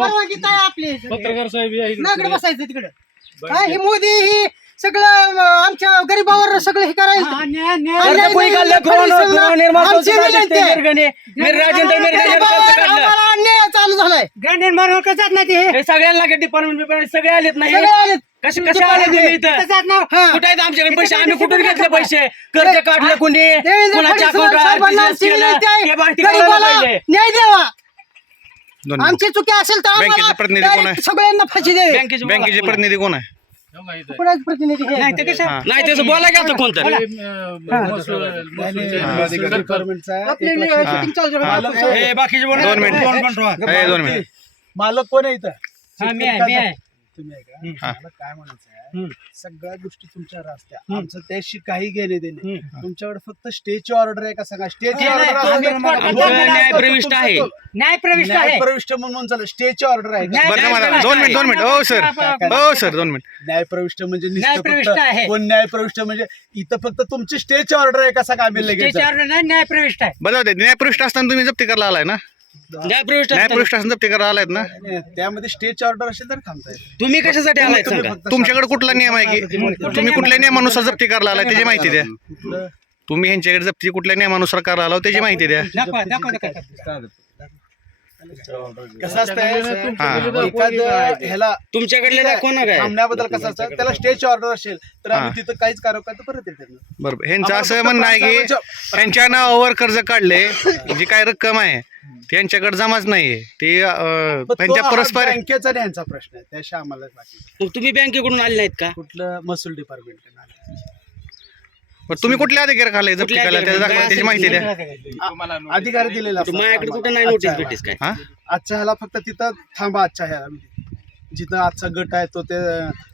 परवानगी काय आपली? पत्रकार साहेब या इकडे. नागड बसायचं तिकडं. हा, हे मोदी ही सगळं आमच्या गरीबावर सगळं हे करायचं. कर्ज काढलं कोरोना कोरोना निर्माण आमची संस्था विनंती आहे. निर्गणे मिर राजेंद्र मिरगणे कर्ज गरीबावर काढलं. आम्हाला अन्याय चालू झालाय. ग्रँड निर्माण कसं नाही ते? हे सगळ्यांना डिपार्टमेंट बिपार्टमेंट सगळे आलेत नाही सगळे आलेत. कसे कसे आले तुम्ही इथं? कसं ना हा. कुठे आहेत आमच्याकडे? पैसे आम्ही कुठून घेतले पैसे? कर्ज काढले कुणी? देवेंद्र कुणाच्या फडणवीस साहेबांना आमची विनंती आहे, हे माहिती करायला गरीबाला पाहिजे. न्याय द्यावा. दोन आमची चुकी असेल तर बँकेचे आम्हाला प्रतिनिधी कोण आहे? direct सगळ्यांना फाशी द्यावी बँकेचे बँकेचे प्रतिनिधी कोण आहे. कुणाच प्रतिनिधी हे? नाही ते कसं हा. नाही त्याचं बोला. का कोणतं आपले चालू झालं. हे बाकीचे बोला. दोन मिनिट. हे दोन मिनिट. मालक कोण आहे इथं? हा, मी आहे मी आहे. तुम्ही आहे हा. का मला काय म्हणायचं आहे सगळ्या गोष्टी तुमच्यावर असत्या आमचं त्याशी काही घेणे देणे. तुमच्याकडे फक्त स्टेजची ऑर्डर आहे का सांगा? स्टेजची नाही, ऑर्डर नाही, आम्ही न्याय प्रविष्ट आहे. न्याय प्रविष्ट आहे. प्रविष्ट म्हणून चालेल. स्टेजची ऑर्डर आहे का? न्याय बरं का मला प्रविष्ट दोन मिनिट दोन मिनिट. हो सर. हो सर दोन मिनिट. न्याय प्रविष्ट म्हणजे नुसतं फक्त- आहे. कोण न्याय प्रविष्ट म्हणजे इथं फक्त तुमची स्टेजची ऑर्डर आहे का सांगा? आम्ही लगेच त्याच्यावर नाही न्याय प्रविष्ट आहे बजाव दे. न्यायपृष्ठ असताना तुम्ही जप्ती करायला आलाय ना? न्याय प्रविष्ट असताना. न्यायपृष्ठ असताना जप्ती करायला आलायत ना? नाही, त्यामध्ये स्टेजची ऑर्डर असेल तर थांबता येईल. तुम्ही कशासाठी आलाय सांगा. फक्त तुमच्याकडे कुठला नियम आहे की तुम्ही कुठल्या नियमानुसार जप्ती करायला आलाय त्याची माहिती द्या. कुठलं? तुम्ही ह्यांच्याकडे जप्ती कुठल्या नियमानुसार करायला आलो त्याची माहिती द्या. दाखवा. दाखवा दाखवा. कसं असतंय. एखादं ह्याला तुमच्याकडले दाखवा ना काय थांबण्याबद्दल कसं असतं? त्याला स्टेजची ऑर्डर असेल तर आम्ही. तिथं काहीच कारवाई तर परत येते बरोबर. ह्यांचं असं म्हणणं आहे की प्रांताच्या- ह्यांच्या नावावर कर्ज काढले जी काय रक्कम आहे ती यांच्याकडे जमाच नाहीये. ती अं, ह्यांच्या परस्पर बँकेचा आणि यांचा प्रश्न आहे. त्याशी आम्हाला बाकी मग तुम्ही बँकेकडून आले नाहीत का? कुठलं महसूल डिपार्टमेंट बरं, तुम्ही कुठल्या अधिकारी खाल्ले जप्ती कुठल्या केल्या त्याचं दाखवा त्याची माहिती द्या. अधिकारी दिलेला असतो माझ्याकडे कुठं नाही आम्हाला. नोटीस आजच्या भेटीस काय? हा? आजच्या ह्याला फक्त तिथं थांबा आजच्या ह्याला. जिथं आजचा गट आहे तो ते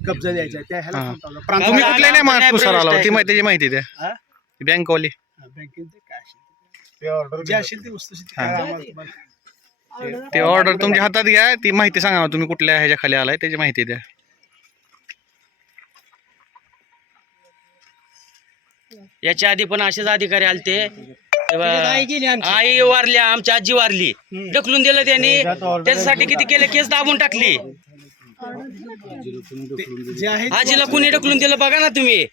कब्जा द्यायचा आहे त्या ह्याला हा. थांबवलं. तुम्ही कुठल्या नियमानुसार आला ती माहिती त्याची माहिती द्या. हा? बँकवाली. हा, बँकेचे काय असेल ते. जे असेल ती वस्तुस्थिती काय आम्हाला तुम्हाला- ते ऑर्डर तुमच्या हातात घ्या ती माहिती सांगा तुम्ही कुठल्या ह्याच्या खाली आलाय त्याची माहिती द्या. याच्या आधी पण असेच अधिकारी आलते. आई गेली आमची. आई वारली आमची आजी वारली. ढकलून दिलं त्यांनी. त्याच्यासाठी किती केलं केस दाबून टाकली. आजीला कुणी ढकलून दिलं बघा ना तुम्ही.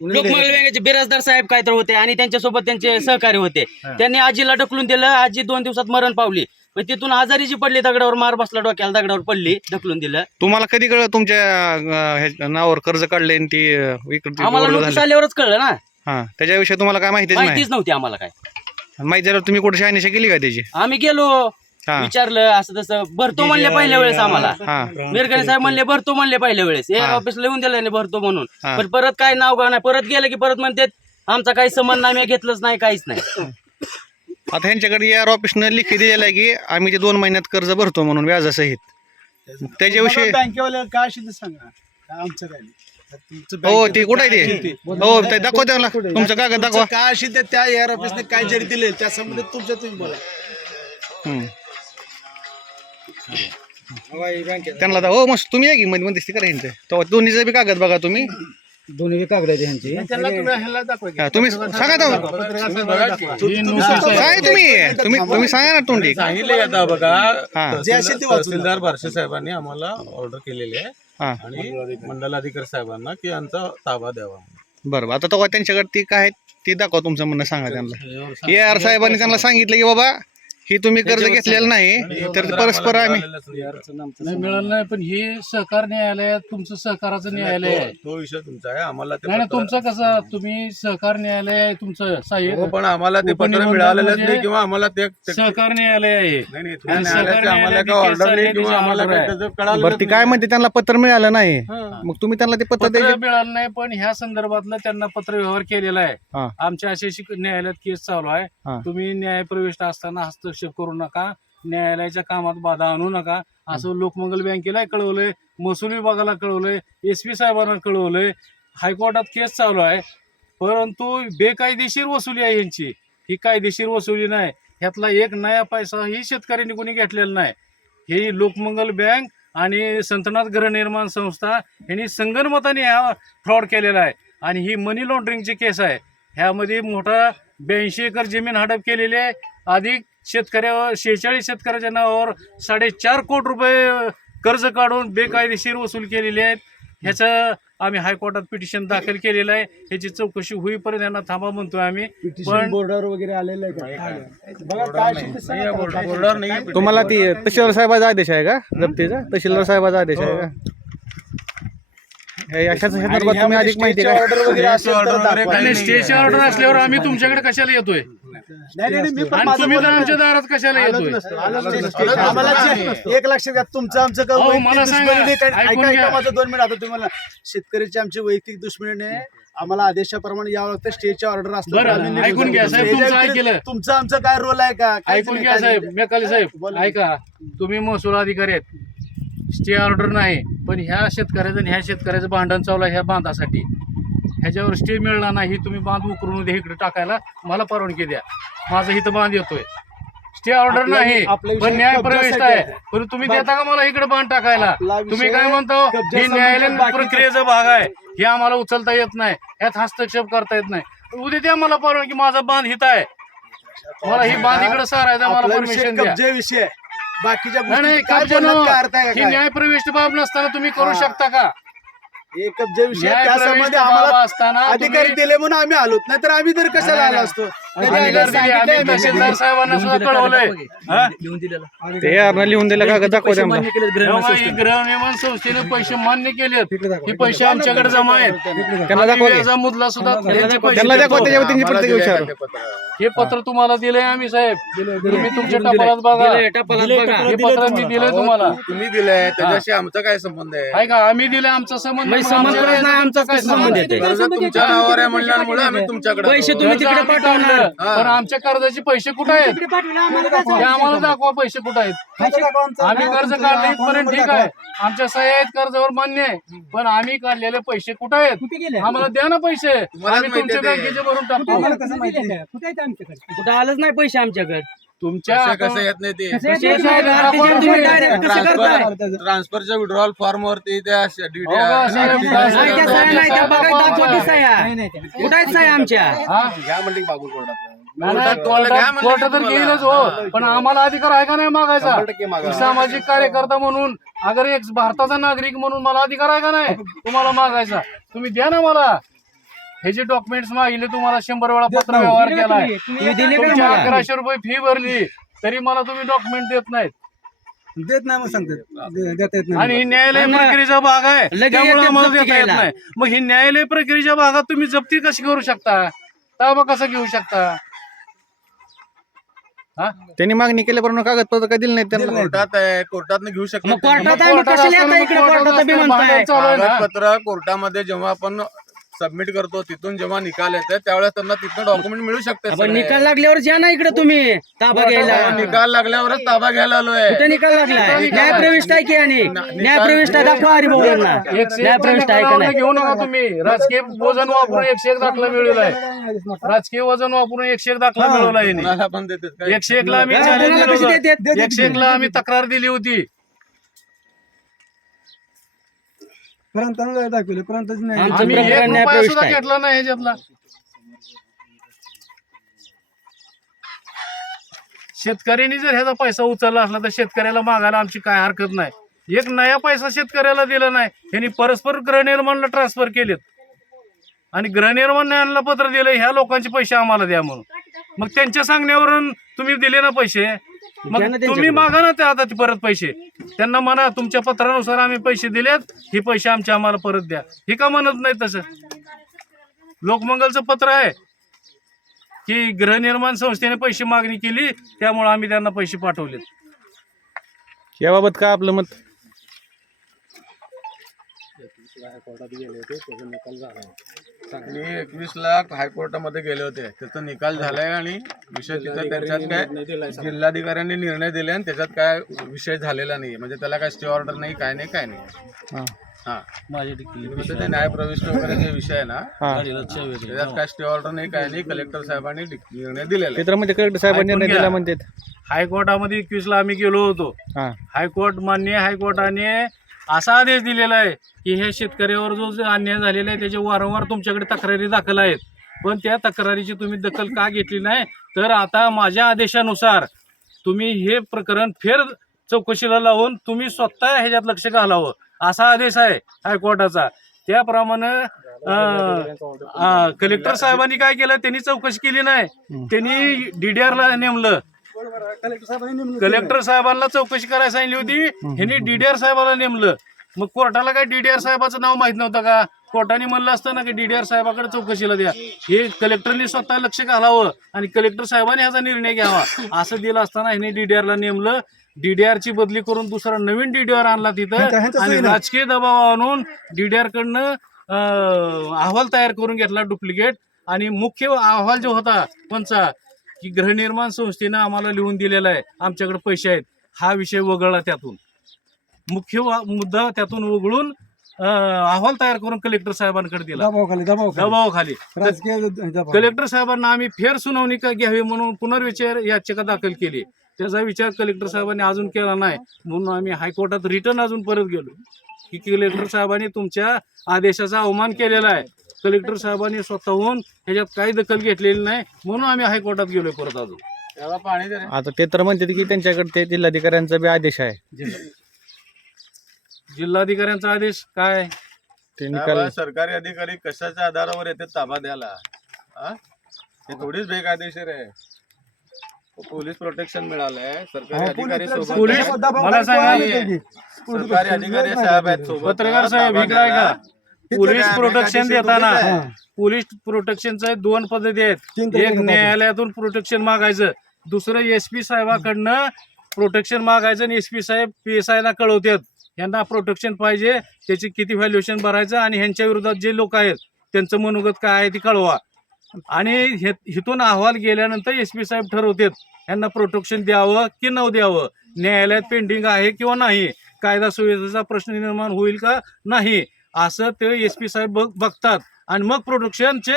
लोकमंगल बँकेचे बिराजदार साहेब काय तर होते आणि त्यांच्यासोबत त्यांचे सहकारी होते. त्यांनी आजीला ढकलून दिलं. आजी दोन दिवसात मरण पावली. पण तिथून आजारी जी पडली दगडावर मार बसला डोक्याला दगडावर पडली ढकलून दिलं. तुम्हाला कधी कळलं तुमच्या नावावर कर्ज काढले आणि ती अं, इकडे आम्हाला नोटीस? आल्यावरच कळलं ना. हा त्याच्याविषयी तुम्हाला काय माहितीच नाही. माहितीच नव्हती आम्हाला काय. माहिती झालं तुम्ही कुठे शहानिशा केली का त्याची? आम्ही गेलो हा. विचारलं असं तसं भरतो म्हणले पहिल्या वेळेस आम्हाला. हा. मिरगणे साहेब म्हणले भरतो म्हणले पहिल्या वेळेस. हे. ऑफिसला येऊन दिलं नाही भरतो म्हणून. हा. पण परत काय नाव गाव नाही परत गेलं की परत म्हणतात आमचा काही संबंध नाही मी घेतलंच नाही काहीच नाही. आता ह्यांच्याकडे या ऑफिसनं लिखी दिलेलं आहे की आम्ही ते दोन महिन्यात कर्ज भरतो म्हणून व्याजासहित. त्याच्याविषयी मला बँकेवाल्या काय असेल ते सांगा काय आमचं काय नाही. हो ते कुठे आहे ते? हो ते दाखवा त्याला तुमचं कागद दाखवा. काय असेल ते त्या एअर ऑफिसने काय जरी दिले त्या संबंधित तुमच्या तुम्ही बोला. हम्म. त्यांना दा- हो मस्त. तुम्ही या की? मध्ये मध्ये करा तेव्हा दोन्हीचं बी कागद बघा तुम्ही. दोन्ही कागद आहेत ह्यांची त्यांना तुम्ही ह्याला दाखवा की. हा, तुम्ही सांगा. ही आहे. काय तुम्ही तुम्ही तुम्ही सांगा. ना तोंडी. सांगितले आता बघा हा. जे असेल ते वाचून तहसीलदार बारशे साहेबांनी आम्हाला ऑर्डर केलेली आहे. हा. आणि मंडलाधिकारी साहेबांना की यांचा ताबा द्यावा बरोबर आता तेव्हा त्यांच्याकडे ती काय ती दाखवा तुमचं म्हणणं सांगा त्यांना. ए आर साहेबांनी त्यांना सांगितलं की बाबा ही तुम्ही कर्ज घेतलेलं नाही तर परस्पर आम्ही नाही मिळालं नाही पण हे सहकार न्यायालय आहे, तुमचं सहकाराचं न्यायालय आहे. तो विषय तुमचा आहे आम्हाला ते नाही नाही, पत्र- तुमचं कसं तुम्ही सहकार न्यायालय आहे तुमचं हो, सहाय्यक पण आम्हाला ते पत्र उपनिबंधक मिळालेलंच म्हणजे नाही किंवा आम्हाला ते ते- सहकार न्यायालय आहे. नाही, नाही, त्या आणि न्यायालयाचे सहकार आम्हाला न्यायालयाची काही केस ऑर्डर नाही चालली, किंवा आम्हाला त्याची काही order त्याचं कळालं बरं ती काय म्हणते त्यांना पत्र मिळालं नाही. मग तुम्ही त्यांना ते पत्र पत्र द्यायचे मिळालं नाही पण ह्या संदर्भातलं त्यांना पत्र व्यवहार केलेला हा. आहे आमच्या अशी अशी न्यायालयात केस चालू हा. आहे तुम्ही न्यायप्रविष्ट असताना हस्तक्षेप करू नका न्यायालयाच्या कामात बाधा आणू नका. असं लोकमंगल बँकेला कळवलंय महसूल विभागाला कळवलंय एस पी साहेबांना कळवलंय हायकोर्टात केस चालू आहे. परंतु बेकायदेशीर वसुली आहे यांची. ही कायदेशीर वसुली नाही. ह्यातला एक नया पैसा ही शेतकऱ्यांनी कोणी घेतलेला नाही. ही लोकमंगल बँक आणि संतनाथ गृहनिर्माण संस्था यांनी संगनमताने हा फ्रॉड केलेला आहे. आणि ही मनी लॉन्ड्रिंगची केस आहे. ह्यामध्ये मोठा ब्याऐंशी एकर जमीन हडप केलेली आहे. अधिक शेतकऱ्यावर शेहेचाळीस शेतकऱ्याच्या नावावर साडेचार कोटी रुपये कर्ज काढून बेकायदेशीर वसूल केलेले आहेत. ह्याचं आम्ही हायकोर्टात पिटिशन दाखल केलेलं आहे. ह्याची चौकशी होईपर्यंत यांना थांबा म्हणतोय आम्ही. पिटिशन पण- बोर्डर वगैरे आलेलं आहे तुम्हाला ती तहसीलदार साहेबाचा आदेश आहे का? जप्तीचा? तहसीलदार साहेबाचा आदेश आहे का? हे. अशाच संदर्भात तुम्ही ह्यामध्ये म्हणजे अधिक माहिती ऑर्डर वगैरे असेल तर ऑर्डर वगैरे दाखवा. काही आणि नाही. स्टेजची ऑर्डर असल्यावर आम्ही तुमच्याकडे कशाला येतोय नाही नाही, नाही मी पण आणि माझं तुम्ही तर बोलणं आमच्या. दारात कशाला आलोच येतोय नसतो, आलोच आलोच नसतो. नसतो. आम्हाला आलोच जे- नसतो. एक लक्षात घ्या तुमचं आमचं का अहो, वैयक्तिक मला सांगा, दुश्मनी नाही. कारण ऐकून ऐका घ्या. ऐका माझं दोन मिनिट आता तुम्हाला शेतकऱ्याची आमची वैयक्तिक दुश्मनी आम्हाला आदेशाप्रमाणे यावं लागतं स्टेजच्या ऑर्डर असतात बरं, ऐकून घ्या. साहेब, तुमचं ऐकलं. तुमचं आमचं काय रोल आहे का काहीच ऐकून नाही, घ्या काहीच साहेब नाही. मेकाले साहेब बोला. ऐका तुम्ही महसूल अधिकारी आहेत स्टे ऑर्डर नाही पण ह्या शेतकऱ्याचं आणि ह्या शेतकऱ्याचं भांडण आहे ह्या बांधासाठी. ह्याच्यावर स्टे मिळणार नाही तुम्ही बांध उकरून उद्या इकडे टाकायला मला परवानगी द्या. माझा इथं बांध येतोय. स्टे ऑर्डर नाही पण न्याय प्रविष्ट आहे. पण तुम्ही देता का मला इकडे बांध टाकायला? तुम्ही काय म्हणतो ही न्यायालयीन प्रक्रियेचा भाग आहे. हे आम्हाला उचलता येत नाही यात हस्तक्षेप करता येत नाही. उद्या द्या मला परवानगी माझा बांध हित आहे. मला ही बांध इकडे सारायचा मला परमिशन द्या. विषय. बाकीच्या नाही नाही गोष्टी काय कब्जा बोलण्यात नको. काय अर्थ आहे ही का काय? न्यायप्रविष्ट बाब नसताना तुम्ही करू हा. शकता का हे कब्जे विषय न्यायप्रविष्ट त्यासंबंधी बाब आम्हाला असताना अधिकारी तुम्ही- दिले म्हणून आम्ही आलो नाही तर आम्ही तर कशाला आलो असतो आले तहसीलदार साहेबांना सुद्धा कळवलंय? ते यारनं लिहून दिलं कागद दाखवा द्या मला तेव्हा ही गृहनिर्माण संस्थेने पैसे मान्य केलेत. हे पैसे आमच्याकडे जमा आहेत. त्यांना आम्ही दाखवा व्याजा मुदला सुद्धा त्यांचे पैसे त्यांना दाखवा देतो. त्याच्यावर त्यांची प्रत्येक विचार का? हे पत्र तुम्हाला दिलंय आम्ही साहेब. तुम्ही तुमच्या टपालात बघा. दिलंय, टपालात बघा. हे पत्र मी दिलंय तुम्हाला. तुम्ही दिलंय त्याच्याशी आमचा काय संबंध आहे? आहे का? आम्ही दिले आमचा संबंध म्हणजे मग आमच्या आमचा काय संबंध येते कर्ज तुमच्या नावावर आहे म्हणल्यामुळे आम्ही तुमच्याकडे. पैसे आलो. तुम्ही कर्ज तिकडे आम्ही पाठवणार. काढलं, पण आमच्या कर्जाचे पैसे कुठे आहेत? हे आम्हाला दाखवा. पैसे कुठे आहेत. आम्ही कर्ज काढले इथपर्यंत ठीक आहे. आमच्या सह्या आहेत कर्जावर मान्य आहे. पण आम्ही काढलेले पैसे कुठे आहेत? आम्हाला द्या ना पैसे. तुम्हालाच आम्ही तुमच्या माहिती आहे ते. बँकेचे भरून टाकतो. कुठं आलंच नाही पैसे आमच्याकडे. तुमच्या कसं येत नाही ते? ट्रान्सफरच्या विड्रॉल फॉर्म वरती त्या हो आमच्या? घ्या कोर्टात. कोर्टात तर. घेईलच पण आम्हाला अधिकार आहे का नाही मागायचा. सामाजिक कार्यकर्ता म्हणून अगर एक भारताचा नागरिक म्हणून मला अधिकार आहे का नाही? तुम्हाला मागायचा. तुम्ही द्या ना मला. हे जे डॉक्युमेंट्स मागितले तुम्हाला शंभर वेळा पत्र व्यवहार केलाय. तुम्ही दिले का तुमची मला? अकराशे रुपये फी भरली. तरी मला तुम्ही डॉक्युमेंट देत नाहीत. देत नाही मग सांगतात. देता येत आणि ही न्यायालय प्रक्रियेचा भाग आहे. लगेच त्यामुळे आम्हाला जप्ती देता येत घ्यायला. नाही. मग ही न्यायालय प्रक्रियेच्या भागात तुम्ही जप्ती कशी करू शकता? ताबा कसा घेऊ शकता? हा? त्यांनी मागणी केल्याप्रमाणे कागदपत्र काय दिलं नाही त्यांना? कोर्टात आहे कोर्टात घेऊ शकतो कोर्टात आहे मग कोर्टात कशाला असताना येता इकडे कोर्टात कोर्टात बी असताना म्हणताय भांडण चालू आहे ना. कागदपत्र कोर्टामध्ये जेव्हा आपण सबमिट करतो तिथून जेव्हा निकाल येते त्यावेळेस त्यांना तिथं डॉक्युमेंट मिळू शकते आपण सगळे. निकाल लागल्यावर या ना इकडे तुम्ही ताबा घ्यायला. हो, निकाल लागल्यावरच ताबा घ्यायला आलोय. निकाल लागलाय? न्यायप्रविष्ट आहे की आणि? न्यायप्रविष्ट आहे दाखवा हरिभाऊ यांना न्यायप्रविष्ट आहे का नाही? घेऊ नका तुम्ही. राजकीय वजन वापरून एकशे एक दाखला मिळवलाय राजकीय वजन वापरून एकशे एक दाखला मिळवलाय यांनी. कोणाला पण देतात काय? एकशे एक ला आम्ही हा, challenge कोणाला दिलं कशी होतं. देतात? एकशे एक ला आम्ही तक्रार दिली होती. दाखवले नाही. आमचं आम्ही एक प्रकरण रुपया न्यायप्रविष्ट सुद्धा आहे. घेतला नाही ह्याच्यातला. शेतकऱ्यांनी जर ह्याचा पैसा उचलला असला तर शेतकऱ्याला मागायला आमची काय हरकत नाही. एक नया पैसा शेतकऱ्याला दिला नाही. यांनी परस्पर गृहनिर्माणला ट्रान्सफर केलेत. आणि गृहनिर्माणाला पत्र दिलं ह्या लोकांचे पैसे आम्हाला द्या म्हणून. मग त्यांच्या सांगण्यावरून तुम्ही दिले ना पैसे? मग तुम्ही. मागा ना ते आता ते परत पैसे. त्यांना म्हणा तुमच्या पत्रानुसार आम्ही पैसे दिलेत हे पैसे आमचे आम्हाला परत द्या. हे का म्हणत नाही तसं? लोकमंगलचं पत्र आहे की गृहनिर्माण संस्थेने पैसे मागणी केली त्यामुळे आम्ही त्यांना पैसे पाठवलेत. याबाबत काय आपलं मत? मी एकवीस लाख हायकोर्टामध्ये गेले होते. त्याचा निकाल झालाय आणि विषय तिथं त्याच्यात काय जिल्हाधिकाऱ्यांनी निर्णय दिले आणि त्याच्यात काय विषय झालेला नाही म्हणजे त्याला काय स्टे ऑर्डर नाही काय नाही काय नाही. हा. हा. म्हणजे ते न्यायप्रविष्ट वगैरे जे विषय आहे ना हा. त्याच्यात काय स्टे ऑर्डर नाही काय नाही कलेक्टर साहेबांनी निर्णय दिलेला म्हणजे कलेक्टर साहेबांनी ऐकून निर्णय घ्या. दिला म्हणतात. हायकोर्टामध्ये एकवीसला आम्ही गेलो होतो. हा. हायकोर्ट मान्य हायकोर्टाने असा आदेश दिलेला आहे की ह्या शेतकऱ्यावर जो अन्याय झालेला आहे त्याचे वारंवार तुमच्याकडे तक्रारी दाखल आहेत. पण त्या तक्रारीची तुम्ही दखल का घेतली नाही? तर आता माझ्या आदेशानुसार तुम्ही हे प्रकरण फेर चौकशीला लावून तुम्ही स्वतः ह्याच्यात लक्ष घालावं. असा आदेश आहे हायकोर्टाचा. त्याप्रमाणे कलेक्टर साहेबांनी काय केलं? त्यांनी चौकशी केली नाही. त्यांनी डीडीआरला नेमलं. कलेक्टर साहेबांनी नेमणूक कलेक्टर साहेबांना चौकशी करायला सांगितली होती. ह्यांनी डीडीआर साहेबाला नेमलं. मग कोर्टाला काय डीडीआर साहेबाचं नाव माहीत नव्हतं का? कोर्टाने म्हणलं असतं ना की डीडीआर साहेबाकडे चौकशीला द्या. हे कलेक्टरनी स्वतः लक्ष घालावं आणि कलेक्टर साहेबांनी ह्याचा निर्णय घ्यावा. असं दिलं असताना ह्यांनी DDR ला नेमलं. DDR ची बदली करून दुसरा नवीन डीडीआर आणला तिथं. आणि. राजकीय दबाव आणून डीडीआर कडनं अहवाल तयार करून घेतला डुप्लिकेट. आणि मुख्य अहवाल जो होता कोणचा? की गृहनिर्माण संस्थेनं आम्हाला लिहून दिलेला आहे आमच्याकडे पैसे आहेत. हा विषय वगळला त्यातून. मुख्य वा- मुद्दा त्यातून वगळून अहवाल तयार करून कलेक्टर साहेबांकडे दिला. दबावाखाली कलेक्टर साहेबांना आम्ही फेर सुनावणी का घ्यावी म्हणून पुनर्विचार याचिका दाखल केली. त्याचा विचार कलेक्टर साहेबांनी अजून केला नाही. म्हणून आम्ही हायकोर्टात रिटर्न अजून परत गेलो. की कलेक्टर साहेबांनी तुमच्या आदेशाचा अवमान केलेला आहे. कलेक्टर साहेबांनी स्वतःहून ह्याच्यात काही दखल घेतलेली नाही म्हणून आम्ही हायकोर्टात गेलोय परत अजून त्याला पाणी दे रे. आता ते तर म्हणतात की त्यांच्याकडे ते जिल्हाधिकाऱ्यांचा बी आदेश आहे जिल्हाधिकाऱ्यांचा आदेश काय ते काय निकाल बा, सरकारी अधिकारी कशाच्या आधारावर येते ताबा द्यायला हा? हे थोडीच बेकायदेशीर आहे पोलीस प्रोटेक्शन मिळालंय सरकारी अधिकारी सोबत पोलीस-. मला सांगा, सरकारी अधिकारी साहेब आहेत सोबत पत्रकार साहेब ताबा आहे द्यायला. का पोलीस प्रोटेक्शन देताना. पोलीस प्रोटेक्शनचे दोन पद्धती आहेत एक. न्यायालयातून प्रोटेक्शन मागायचं. दुसरं एस पी साहेबाकडनं प्रोटेक्शन मागायचं आणि एस पी साहेब पी एस आयला कळवतात. यांना प्रोटेक्शन पाहिजे त्याची किती व्हॅल्युएशन भरायचं आणि ह्यांच्या विरोधात जे लोक आहेत त्यांचं मनोगत काय आहे ती कळवा. आणि हे- इथून अहवाल गेल्यानंतर एस पी साहेब ठरवतात यांना प्रोटेक्शन द्यावं की न द्यावं? न्यायालयात पेंडिंग आहे किंवा नाही? कायदा सुव्यवस्थेचा प्रश्न निर्माण होईल का? नाही. असं ते एस पी साहेब बघ- बघतात. आणि मग प्रोडक्शनचे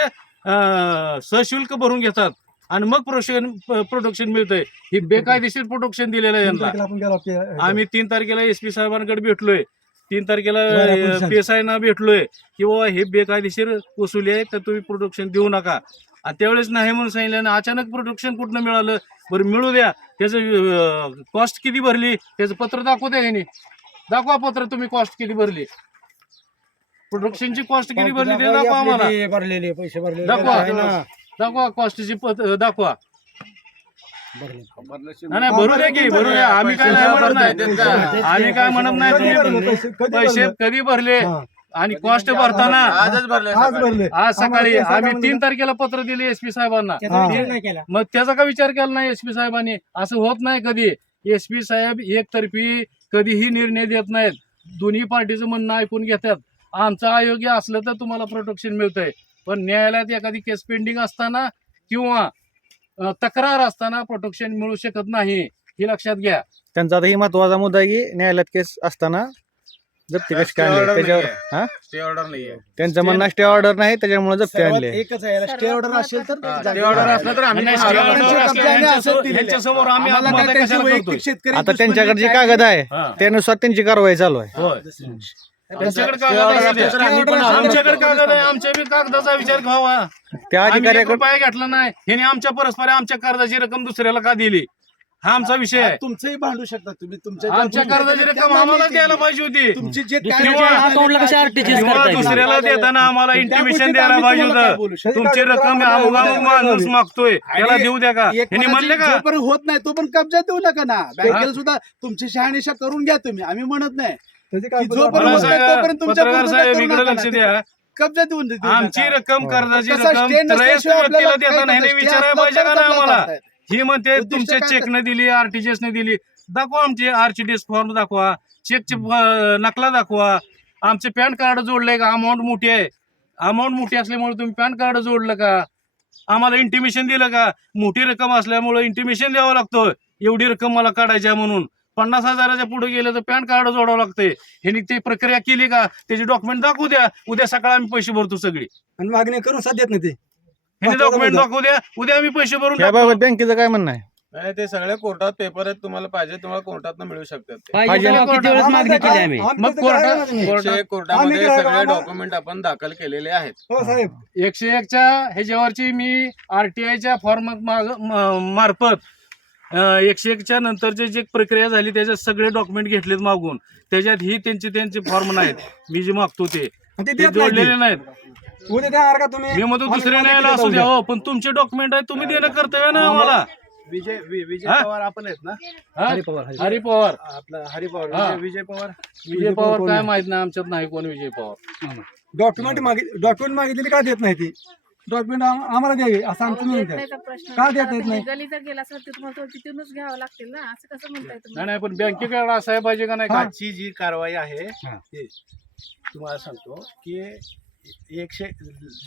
सशुल्क भरून घेतात. आणि मग प्रोडक्शन प्रोडक्शन मिळतंय. ही बेकायदेशीर प्रोडक्शन दिलेलं आहे यांना. आम्ही तीन तारखेला एस पी साहेबांकडे भेटलोय. तीन तारखेला बरं, पोलिसांना. पी एस आयना भेटलोय. की बाबा हे बेकायदेशीर वसुली आहे तर तुम्ही प्रोडक्शन देऊ नका. आणि त्यावेळेस नाही म्हणून सांगितलं आणि अचानक प्रोडक्शन कुठनं मिळालं? बरं मिळू द्या. त्याचं कॉस्ट किती भरली? त्याचं पत्र दाखवू द्या ह्यानी दाखवा पत्र तुम्ही कॉस्ट किती भरली? प्रोडक्शनची कॉस्ट किती भरली ते दाखवा आम्हाला. आपले भरलेले पैसे भरलेले दाखवा. आहे ना. दाखवा कॉस्टची दाखवा. भरलं. नाही नाही भरू द्या की भरू द्या. आम्ही काय नाही म्हणत नाही आम्ही काय म्हणत नाही कधी भरले? तुम्ही पैसे? कधी पैसे भरले? कधी भरले? हा. आणि कॉस्ट भरताना? आजच भरले आज सकाळी. भरले. आज सकाळी आम्हाला आम्ही तीन तारखेला पत्र दिले एसपी साहेबांना. त्याचा. विचार नाही केला. मग त्याचा का विचार केला नाही एसपी साहेबांनी? असं होत नाही कधी. एसपी साहेब एकतर्फी कधीही निर्णय देत नाहीत. दोन्ही पार्टीचं म्हणणं ऐकून घेतात. आमचं अयोग्य असलं तर तुम्हाला प्रोटेक्शन मिळतंय पण न्यायालयात एखादी केस पेंडिंग असताना किंवा तक्रार असताना प्रोटेक्शन मिळू शकत नाही हे लक्षात घ्या त्यांचा आता ही महत्त्वाचा मुद्दा आहे की न्यायालयात केस असताना जप्ती कशी काय आणली त्याच्यावर. हा स्टे ऑर्डर नाहीये त्यांचं म्हणणं स्टे ऑर्डर नाही त्याच्यामुळे जप्ती आणली एकच आहे स्टे ऑर्डर असेल तर हा, जागी stay order राहा. असलं तर आम्ही नाही, पण stay आलो order नसतो. असलं कब्जाने यांच्या असं समोर- दिलेलं आहे. यांच्यासमोर आम्ही आम्हाला काय आत्महत्या त्यांची कशाला वैयक्तिक करतोय? शेतकरी आता त्यांच्याकडे जी कागद आहे हा. त्यानुसार त्यांची कारवाई चालू आहे होय त्यांच्याकडे कागद आमच्याकडे नसतो. कागद आहे. आमच्या बी कागदाचा विचार घ्यावा. त्या आम्ही एक अधिकाऱ्याकडे रुपया घेतला नाही. ह्याने आमच्या परस्पर आमच्या कर्जाची रक्कम दुसऱ्याला का दिली? हा आमचा विषय आहे. तुमचंही भांडू शकता तुम्ही. तुमच्या आमच्या कर्जाची रक्कम आम्हाला द्यायला पाहिजे होती. तुमची जे किंवा- अकाउंटला कशा किंवा? दुसऱ्याला देताना आम्हाला इंटिमेशन द्यायला पाहिजे होतं? तुमची रक्कम माणूस मागतोय. त्याला देऊ द्या का एक ह्यांनी म्हणले का? जोपर्यंत होत नाही तो पण कब्जा देऊ नका ना. बँकेला सुद्धा तुमची शहानिशा करून घ्या तुम्ही. आम्ही म्हणत नाही. त्याची की कागद- जोपर्यंत मला होत नाही सांगा, तोपर्यंत तुमच्या पत्रकार पूर्वजात साहेब करू इकडे नका लक्ष ना. द्या. कब्जा देऊन देऊ नका. आमची रक्कम कर्जाची तसा रक्कम stand त्रयस्थ नसल्याशिवाय व्यक्तीला आपल्याला देताना काही ह्याने नसतं. विचारायला ते पाहिजे का असलं नाही तर आम्हाला? करतायत. ही म्हणते उद्दिष्ट तुमच्या काय चेकने दिली आरटीजीएस ने दिली. दाखवा आमची आरटीजीएस फॉर्म दाखवा. चेकचे नकला दाखवा. आमचे पॅन कार्ड जोडलंय का? अमाऊंट मोठी आहे. अमाऊंट मोठी असल्यामुळे तुम्ही पॅन कार्ड जोडलं का? आम्हाला इंटिमेशन दिलं का? मोठी रक्कम असल्यामुळे इंटिमेशन द्यावं लागतं. एवढी रक्कम मला काढायची आहे म्हणून. पन्नास हजाराच्या पुढे गेलं तर पॅन कार्ड जोडावं लागतंय. ह्यांनी ते प्रक्रिया केली का? त्याची डॉक्युमेंट दाखवू द्या. उद्या सकाळी आम्ही पैसे भरतो सगळी. आणि मागणी करून साथ देत नाही ते. महत्त्वाचा डॉक्युमेंट. दाखवू द्या. उद्या आम्ही पैसे भरून. याबाबत बँकेचं काय म्हणणं आहे? नाही ते सगळे कोर्टात पेपर आहेत. तुम्हाला पाहिजे तुम्हाला कोर्टात मिळू शकतात ते. पाहिजे. पाहिजे. तेव्हा किती वेळेस मागणी केली आम्ही? मग कोर्टात-. कोर्टात- कोर्टामध्ये आम्ही सगळे डॉक्युमेंट आपण दाखल केलेले आहेत. हो साहेब. एकशे एकच्या ह्याच्यावरची मी आरटीआयच्या फॉर्म मार्फत एकशे एकच्या नंतरची जी प्रक्रिया झाली त्याच्यात सगळे डॉक्युमेंट घेतलेत मागून. त्याच्यात ही त्यांचे त्यांचे फॉर्म नाहीत. मी जे मागतो ते. आणि ते ते देत नाही जोडलेले ते. नाहीत. उद्या देणार का तुम्ही? मी म्हणतो दुसऱ्या न्यायाला असू द्या हो पण तुमचे डॉक्युमेंट आहे तुम्ही देणं कर्तव्य ना आम्हाला विजय वि- विजय हा? पवार आपण आहेत ना? हा? हरी पवार, हरी हरी पवार. आपला हरी पवार. हा. विजय- विजय पवार? विजय पवार काय माहीत नाही आमच्यात नाही कोण विजय पवार. डॉक्युमेंट मागित डॉक्युमेंट मागितलेली का देत नाही ती? डॉक्युमेंट आम्हाला द्यावी असं आमचं आहे. प्रश्न का नाही. देत नाहीत नाही? गली जर गेला असेल तर तुम्हाला तो तिथूनच घ्यावं लागतील ना असं कसं म्हणताय तुम्ही नाही नाही पण बँकेकडे असायला पाहिजे का नाही का आजची जी कारवाई आहे हा. ती तुम्हाला सांगतो की एकशे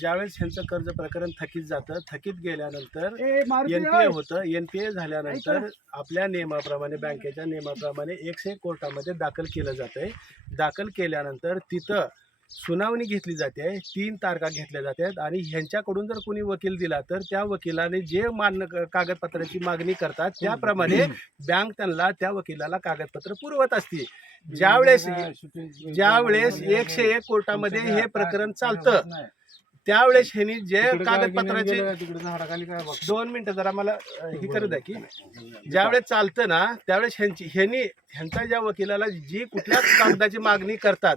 ज्यावेळेस ह्यांचं कर्ज प्रकरण थकीत जातं थकीत गेल्यानंतर एनपीए होतं एनपीए झाल्यानंतर आपल्या नियमाप्रमाणे बँकेच्या नियमाप्रमाणे एकशे कोर्टामध्ये दाखल केलं जातंय दाखल केल्यानंतर तिथं सुनावणी घेतली जाते तीन तारखा घेतल्या जातात आणि ह्यांच्याकडून जर कोणी वकील दिला तर त्या वकिलाने जे मान्य कागदपत्राची मागणी करतात त्याप्रमाणे बँक त्यांना त्या वकिलाला कागदपत्र पुरवत असते. ज्यावेळेस ज्यावेळेस एकशे एक कोर्टामध्ये हे प्रकरण चालतं त्यावेळेस ह्यांनी जे कागदपत्राचे दोन मिनिटं जरा मला हे करू द्या की. ज्यावेळेस चालतं ना त्यावेळेस ह्यांची ह्यांनी ह्यांच्या ज्या वकिलाला जी कुठल्या कागदाची मागणी करतात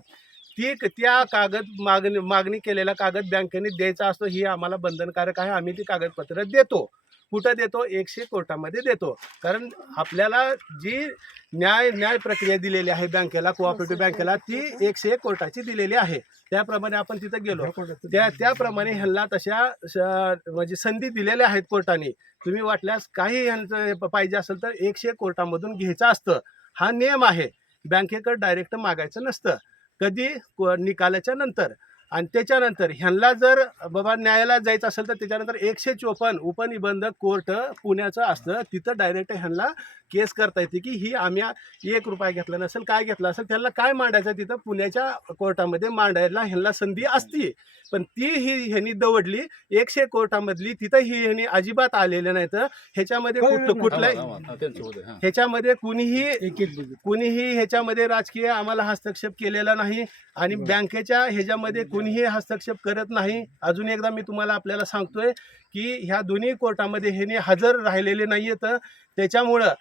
ती त्या कागद मागणी मागणी केलेला कागद बँकेने द्यायचा असतो ही आम्हाला बंधनकारक आहे आम्ही ती कागदपत्र देतो. कुठं देतो? एकशे कोर्टामध्ये देतो. कारण आपल्याला जी न्याय न्याय प्रक्रिया दिलेली आहे बँकेला कोऑपरेटिव्ह बँकेला ती एकशे एक कोर्टाची दिलेली आहे. त्याप्रमाणे आपण तिथं गेलो. त्या त्याप्रमाणे ह्यांना तशा म्हणजे संधी दिलेल्या आहेत कोर्टाने. तुम्ही वाटल्यास काही ह्यांचं पाहिजे असेल तर एकशे एक कोर्टामधून घ्यायचं असतं. हा नियम आहे. बँकेकडे डायरेक्ट मागायचं नसतं. कधी निकालाच्या नंतर. आणि त्याच्यानंतर ह्यांना जर बाबा न्यायालयात जायचं असेल तर त्याच्यानंतर एकशे चोपन्न उपनिबंधक कोर्ट पुण्याचं असतं. तिथं डायरेक्ट ह्यांना केस करता येते की ही आम्ही एक रुपया घेतला नसेल काय घेतला असेल त्यांना काय मांडायचं तिथं? पुण्याच्या कोर्टामध्ये मांडायला ह्यांना संधी असती. पण ती ही ह्यांनी दवडली एकशे कोर्टामधली तिथं ही ह्यांनी अजिबात आलेले नाहीत ह्याच्यामध्ये कुठ कुठल्याही ह्याच्यामध्ये कुणीही कुणीही ह्याच्यामध्ये राजकीय आम्हाला हस्तक्षेप केलेला नाही आणि बँकेच्या ह्याच्यामध्ये कुणीही हस्तक्षेप करत नाही. अजून एकदा मी तुम्हाला आपल्याला सांगतोय की ह्या दोन्ही कोर्टामध्ये हेने हजर राहिलेले नाही आहेत त्याच्यामुळं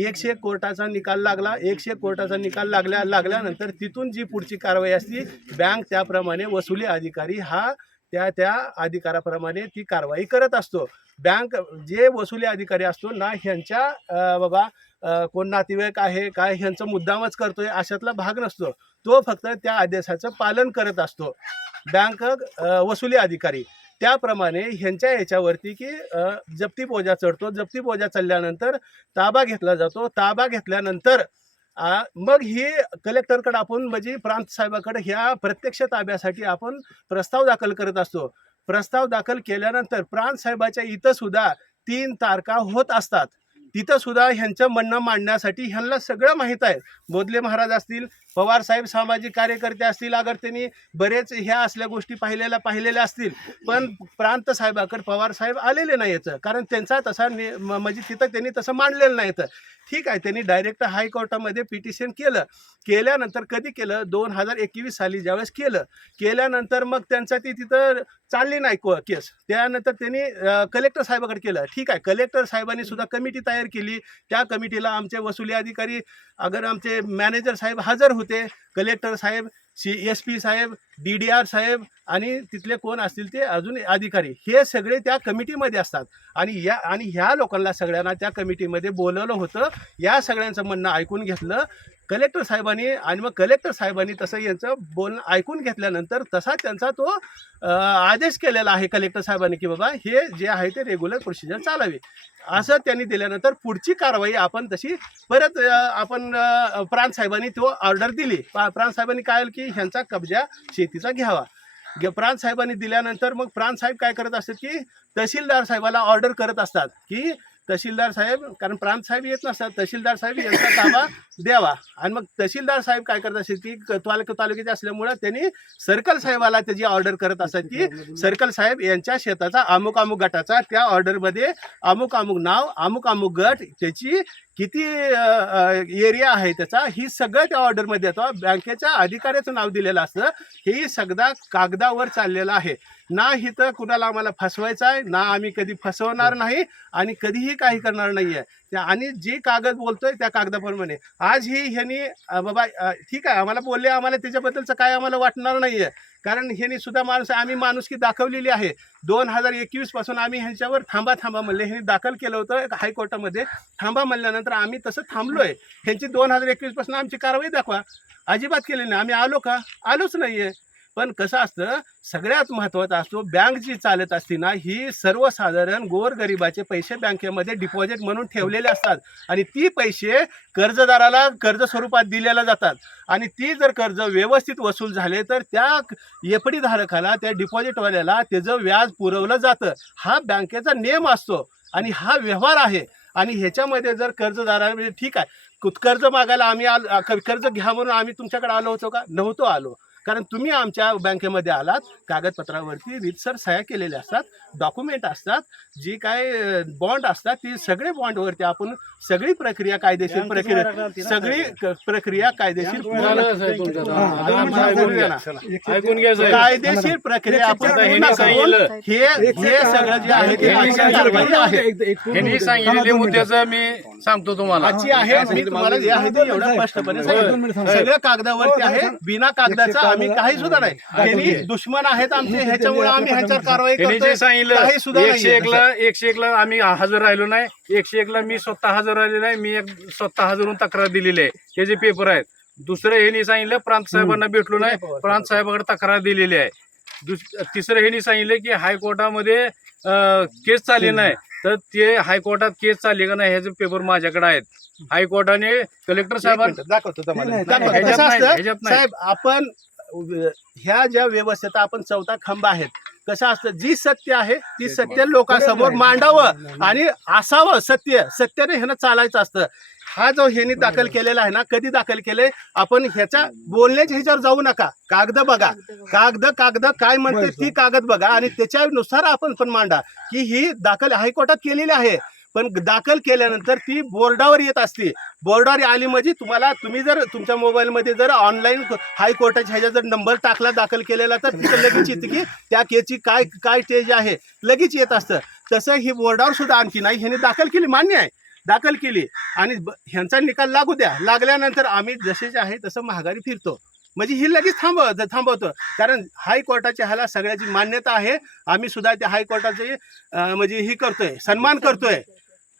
एकशे कोर्टाचा निकाल लागला एकशे कोर्टाचा निकाल लागल्या लागल्यानंतर तिथून जी पुढची कारवाई असती बँक त्याप्रमाणे वसुली अधिकारी हा त्या त्या अधिकाराप्रमाणे ती कारवाई करत असतो. बँक जे वसुली अधिकारी असतो ना ह्यांच्या बाबा कोण नातेवाईक आहे काय ह्यांचं मुद्दामच करतोय अशातला भाग नसतो. तो फक्त त्या आदेशाचं पालन करत असतो. बँक वसुली अधिकारी. त्याप्रमाणे ह्यांच्या याच्यावरती की जप्ती बोजा चढतो. जप्ती बोजा चढल्यानंतर ताबा घेतला जातो. ताबा घेतल्यानंतर मग ही कलेक्टरकडे आपण म्हणजे प्रांत साहेबाकडे ह्या प्रत्यक्ष ताब्यासाठी आपण प्रस्ताव दाखल करत असतो. प्रस्ताव दाखल केल्यानंतर प्रांत साहेबाच्या इथं सुद्धा तीन तारखा होत असतात. तिथं सुद्धा ह्यांचं म्हणणं मांडण्यासाठी ह्यांना सगळं माहीत आहे. बोधले महाराज असतील पवार साहेब सामाजिक कार्यकर्ते असतील अगर त्यांनी बरेच ह्या असल्या गोष्टी पाहिलेल्या पाहिलेल्या असतील. पण प्रांत साहेबाकडे पवार साहेब आलेले नाही याचं कारण त्यांचा तसा म- म्हणजे तिथं त्यांनी तसं मांडलेलं नाही तर ठीक आहे त्यांनी डायरेक्ट हायकोर्टामध्ये पिटिशन केलं. केल्यानंतर कधी केलं? दोन हजार एकवीस साली ज्यावेळेस केलं. केल्यानंतर मग त्यांचा ती तिथं चालली नाही को केस. त्यानंतर त्यांनी कलेक्टर साहेबाकडे केलं. ठीक आहे कलेक्टर साहेबांनी सुद्धा कमिटी तयार केली. त्या कमिटीला आमचे वसुली अधिकारी अगर आमचे मॅनेजर साहेब हजर होते. कलेक्टर साहेब सी एस पी साहेब डी डी आर साहेब आणि तिथले कोण असतील ते अजून अधिकारी. हे सगळे त्या कमिटीमध्ये असतात. आणि या आणि ह्या लोकांना सगळ्यांना त्या कमिटीमध्ये बोलवलं होतं. या सगळ्यांचं म्हणणं ऐकून घेतलं. कलेक्टर साहेबांनी आणि मग कलेक्टर साहेबांनी तसं यांचं बोलणं ऐकून घेतल्यानंतर तसा त्यांचा तो आदेश केलेला आहे कलेक्टर साहेबांनी की बाबा हे जे आहे ते रेग्युलर प्रोसिजर चालावी. असं त्यांनी दिल्यानंतर पुढची कारवाई आपण तशी परत आपण प्रांत साहेबांनी तो ऑर्डर दिली. पा- प्रांत साहेबांनी काय की ह्यांचा कब्जा शेतीचा घ्यावा. प्रांत साहेबांनी दिल्यानंतर मग प्रांत साहेब काय करत असतात की तहसीलदार साहेबाला ऑर्डर करत असतात की तहसीलदार साहेब कारण प्रांत साहेब येत नसतात तहसीलदार साहेब यांचा ताबा द्यावा. आणि मग तहसीलदार साहेब काय करत असेल की तालुका तालुक्याचे असल्यामुळं त्यांनी सर्कल साहेबाला त्याची ऑर्डर करत असतात की सर्कल साहेब यांच्या शेताचा अमुक अमुक गटाचा त्या ऑर्डरमध्ये अमुक अमुक नाव अमुक अमुक गट त्याची किती एरिया आहे त्याचा ही सगळं त्या ऑर्डरमध्ये येतो. बँकेच्या अधिकाऱ्याचं नाव दिलेलं असतं हे सगळा कागदावर चाललेलं आहे. ना इथं कुणाला आम्हाला फसवायचं आहे ना आम्ही कधी फसवणार नाही आणि कधीही काही करणार नाही आहे त्या आणि जी कागद बोलतोय त्या कागदाप्रमाणे. आज ही ह्यांनी बाबा ठीक आहे आम्हाला बोलले आम्हाला त्याच्याबद्दलचं काय आम्हाला वाटणार नाही आहे कारण ह्यांनी सुद्धा माणूस आम्ही माणुसकी दाखवलेली आहे. दोन हजार एकवीसपासून आम्ही ह्यांच्यावर थांबा थांबा म्हणले. ह्यांनी दाखल केलं होतं हायकोर्टामध्ये. थांबा म्हणल्यानंतर आम्ही तसं थांबलोय. ह्यांची दोन हजार एकवीसपासून आमची कारवाई दाखवा. अजिबात केली नाही. आम्ही आलो का? आलोच नाहीये. पण कसं असतं सगळ्यात महत्त्वाचा असतो बँक जी चालत असते ना ही सर्वसाधारण गोरगरिबाचे पैसे बँकेमध्ये डिपॉझिट म्हणून ठेवलेले असतात. आणि ती पैसे कर्जदाराला कर्ज स्वरूपात दिलेल्या जातात. आणि ती जर कर्ज व्यवस्थित वसूल झाले तर त्या एफडी धारकाला त्या डिपॉझिटवाल्याला त्याचं व्याज पुरवलं जातं. हा बँकेचा नियम असतो आणि हा व्यवहार आहे. आणि ह्याच्यामध्ये जर कर्जदारा म्हणजे ठीक आहे कुत- कर्ज मागायला आम्ही आलो कर्ज घ्या म्हणून आम्ही तुमच्याकडे आलो होतो का? नव्हतो आलो. कारण तुम्ही आमच्या बँकेमध्ये आलात कागदपत्रावरती रितसर सह्या केलेल्या असतात डॉक्युमेंट असतात जी काय बॉन्ड असतात ती सगळे बॉन्डवरती आपण सगळी प्रक्रिया कायदेशीर प्रक्रिया सगळी क- प्रक्रिया कायदेशीर. हा. कायदेशीर प्रक्रिया आपण. हे हे सगळं जे आहे ते मुद्द्याचं मी सांगतो तुम्हाला. आजची आहे मी तुम्हाला जे आहे ते एवढं स्पष्टपणे सगळं कागदावरती आहे बिना कागदाचं आम्ही काही सुद्धा नाही. त्यांनी दुश्मन आहेत आमचे ह्याच्यामुळे आम्ही ह्यांच्यावर कारवाई सांगितलं काही सुद्धा एकला एकशे एकला आम्ही हजर राहिलो नाही. एकशे एकला मी स्वतः हजर राहिलेलो आहे मी एक स्वतः हजरून तक्रार दिलेली आहे. त्याचे पेपर आहेत. दुसरं ह्यांनी सांगितलं प्रांत साहेबांना भेटलो नाही. प्रांत साहेबाकडे तक्रार दिलेली आहे. दुस तिसरं ह्यांनी सांगितलं की हायकोर्टामध्ये केस चालली नाही. तर ते हायकोर्टात केस चालली का नाही ह्याचे पेपर माझ्याकडे आहेत. हायकोर्टाने कलेक्टर साहेबांना नाही, नाही, नाही. आपण ह्या ज्या व्यवस्थेचा आपण चौथा खंबा आहेत कसं असतं? जी सत्य आहे ती सत्य लोकांसमोर मांडावं आणि असावं सत्य. सत्याने ह्यानं चालायचं असतं. हा जो ह्यांनी दाखल केलेला आहे ना कधी दाखल केलंय आपण ह्याच्या बोलण्याच्या ह्याच्यावर जाऊ नका. कागद बघा. कागद कागद काय म्हणते ती कागद बघा आणि त्याच्यानुसार आपण पण मांडा की ही दाखल हायकोर्टात केलेली आहे. पण दाखल केल्यानंतर ती बोर्डावर येत असते. बोर्डावर आली म्हणजे तुम्हाला तुम्ही जर तुमच्या मोबाईलमध्ये जर ऑनलाईन हायकोर्टाच्या ह्याच्या जर नंबर टाकला दाखल केलेला तर तिथं लगेच येते की त्या केसची काय काय स्टेज आहे. लगेच येत असतं. तसं ही बोर्डावर सुद्धा आणखी नाही. ह्याने दाखल केली मान्य आहे. दाखल केली. आणि ह्यांचा निकाल लागू द्या. लागल्यानंतर आम्ही जसे जे आहे तसं महागारी फिरतो. म्हणजे ही लगेच थांबव थांबवतो. कारण हायकोर्टाच्या ह्याला सगळ्याची मान्यता आहे. आम्ही सुद्धा त्या हायकोर्टाचे म्हणजे ही करतोय. सन्मान करतोय.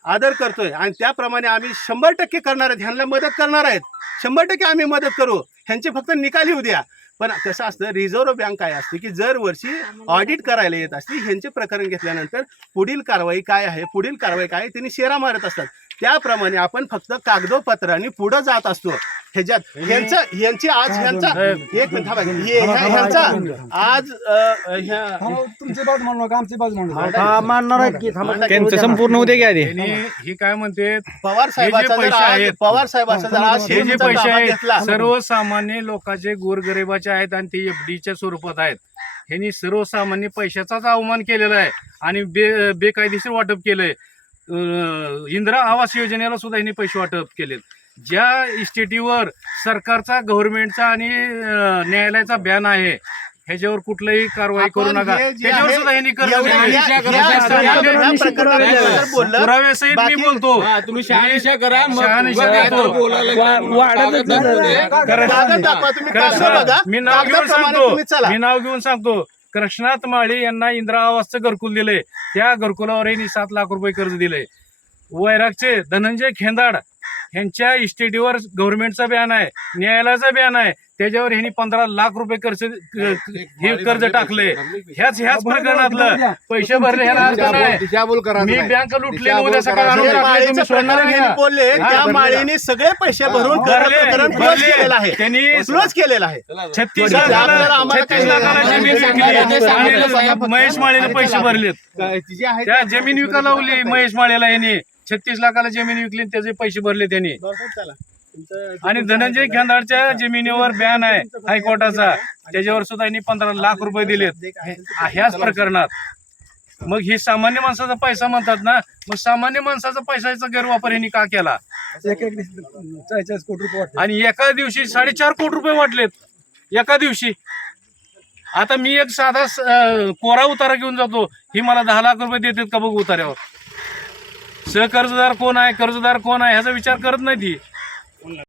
आदर करतोय. आणि त्याप्रमाणे आम्ही शंभर टक्के करणार आहेत. ह्यांना मदत करणार आहेत. शंभर टक्के आम्ही मदत करू. ह्यांचे फक्त निकाल येऊ द्या. पण कसं असतं रिझर्व्ह बँक काय असते की जर वर्षी ऑडिट करायला येत असते. ह्यांचे प्रकरण घेतल्यानंतर पुढील कारवाई काय आहे पुढील कारवाई काय त्यांनी शेरा मारत असतात. त्याप्रमाणे आपण फक्त कागदोपत्रांनी पुढे जात असतो. ह्याच्यात ह्यांचं ह्यांची आज ह्यांचा एक मिनिट थांबा. हे- ह्या- ह्यांचा आज अं, ह्या थांबा, तुमची बाजू मांडू नका आमची बाजू मांडू नका. हा मानणार आहेत की थांबा. त्यांचं संपूर्ण उद्या घ्या आधी. त्यांनी ही काय म्हणते? पवार साहेबाचा जर पैसे आज आहेत. पवार साहेबाचा जर आज हे जे शेतीचा पैसे ताबा आहेत घेतला. सर्वसामान्य लोकांचे गोरगरिबाचे आहेत आणि ते एफडीच्या स्वरूपात आहेत. ह्यांनी सर्वसामान्य पैशाचाच अवमान केलेला आहे आणि बे बेकायदेशीर वाटप केलंय. इंदिरा आवास योजनेला सुद्धा ह्यांनी पैसे वाटप केलेत. ज्या इस्टेटीवर सरकारचा गव्हर्नमेंटचा आणि न्यायालयाचा बॅन आहे ह्याच्यावर कुठलीही कारवाई करू नका. हे जे त्याच्यावर सुद्धा ह्यांनी कर्ज एवढ्या- दिलंय. या- या- या- या- या प्रकरणाबद्दल बोललं. पुराव्यासहित मी बोलतो. तुम्ही शहानिशा करा मी नाव घेऊन सांगतो. मी नाव घेऊन सांगतो. कृष्णात माळी यांना इंदिरावासचं घरकुल दिले. त्या घरकुलावरही यांनी सात लाख रुपये कर्ज दिले. वैरागचे धनंजय खेंदाड ह्यांच्या इस्टेटीवर गव्हर्नमेंटचा बॅन आहे न्यायालयाचा बॅन आहे त्याच्यावर ह्यांनी पंधरा लाख रुपये कर्ज हे कर्ज टाकले. ह्याच ह्याच प्रकरणातलं पैसे भरले ह्याला अर्थ नाही. दिशाभूल करा. मी. बँक लुटले उद्या. सकाळी? बोलले त्या. माळीने सगळे पैसे भरून. केलेलं आहे. त्यांनी क्लोज केलेलं आहे. छत्तीस लाखाला जमीन विकली. महेश माळेने पैसे भरलेत. त्या जमीन विका लावली महेश माळेला यांनी. छत्तीस लाखाला जमीन विकली आणि त्याचे पैसे भरले त्यांनी. आणि धनंजय खेंदाडच्या जमिनीवर बॅन आहे हायकोर्टाचा. त्याच्यावर सुद्धा यांनी पंधरा लाख रुपये दिलेत. ह्याच प्रकरणात. मग ही सामान्य माणसाचा पैसा म्हणतात ना मग सामान्य माणसाचा पैशाचा गैरवापर यांनी का केला. आणि एका दिवशी साडेचार कोटी रुपये वाटलेत. एका दिवशी. आता मी एक साधा कोरा उतारा घेऊन जातो. ही मला दहा लाख रुपये देतात का बघ उतार्यावर सहकर्जदार कोण आहे कर्जदार कोण आहे ह्याचा विचार करत नाही ती.